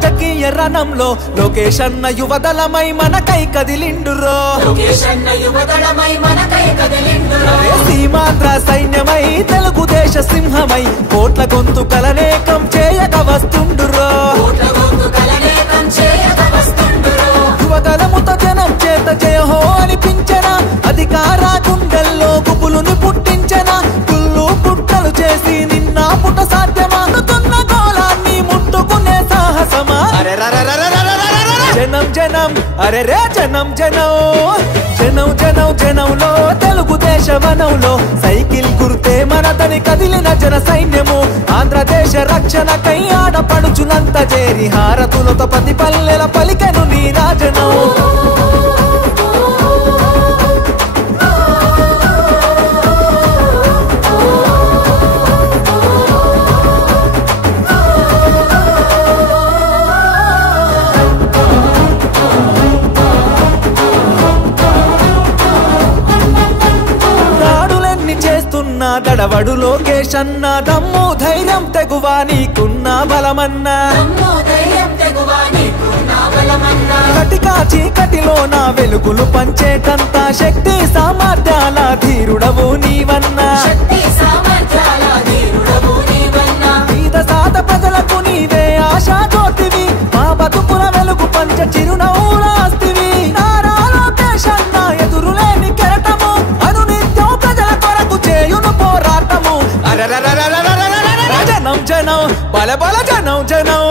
రాజకీయ రణంలో లోకేష్ అన్న యువదళమై మనకై కదిలిండురో సీమాంధ్ర సైన్యమై తెలుగుదేశ సింహమై కోట్ల గొంతుకలనేకం చేయక వస్తుండురో యువగలముత జనం చేత జయహో అనిపించనా అధికార గుండెల్లో గుబులుని పుట్టించనా కుళ్ళు పుట్టలు చేసి నిన్న పుట సాధ్యమానుతున్న గోళాన్ని ముట్టుకునే సాహసమా జనం జనం అరే రే జనం జనం జనం జనం జనంలో తెలుగుదేశ వనంలో సైకిల్ గుర్తే మనదని కదిలిన జన సైన్యము ఆంధ్రదేశ రక్షణకై ఆడపడుచులంత చేరి హారతులతో ప్రతి పల్లెల పలికెను నీ రాజనం దడవడు లోకేష్ అన్న దమ్ము ధైర్యం తెగువా నీకున్న బలమన్నా కటికా చీకటిలో నా వెలుగులు పంచేటంత శక్తి సామర్థ్యాల ధీరుడవు నీవన్నా పేద సాత ప్రజలకు నీవే ఆశా జ్యోతివి మా బతుకుల వెలుగు పంచ చిరునవ్వులాస్తివి నారా లోకేష్ అన్న ఎదురులేని కెరటము అనునిత్యం ప్రజల కొరకు చేయును పోరాటము జనం జనం బల బల జనం జనం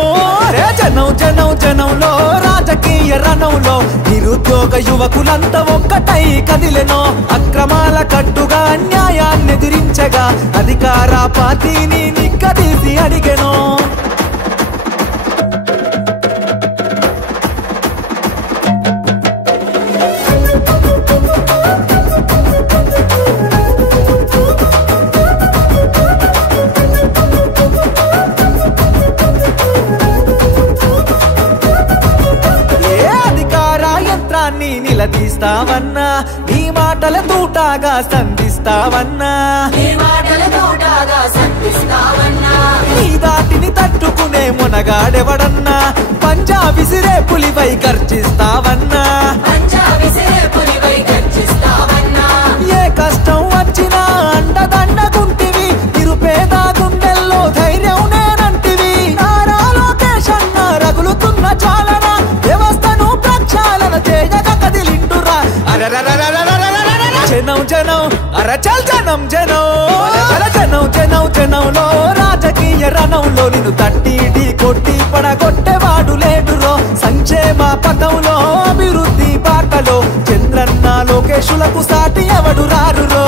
జనం జనం జనంలో రాజకీయ రణంలో నిరుద్యోగ యువకులంతా ఒక్కటై కదిలెనో అక్రమాల కట్టుగా అన్యాయాన్ని ఎదిరించగా అధికార పార్టీని నిక్కదీసి అడిగెనో నిలదీస్తావన్నా నీ మాటల తూటాగా సంధిస్తావన్నా నీ దాటిని తట్టుకునే మునగాడెవడన్నా పంజా విసిరే పులిపై గర్జిస్తావన్నా ఏ కష్టం వచ్చినా అండదండగుంటివి నిరుపేద గుండెల్లో ధైర్యం నేనంటివి నారా లోకేష్ అన్న రగులుతున్న చాలన వ్యవస్థను ప్రక్షాళన చేయగా కదిలిండురా జనం జనం అరచల్ జనం జనం జనం జనం జనంలో రాజకీయ రణంలో నిన్ను తట్టి కొట్టి పడగొట్టేవాడు లేడురో సంక్షేమ పథంలో అభివృద్ధి బాటలో చంద్రన్న లోకేశులకు సాటి ఎవడు రారురో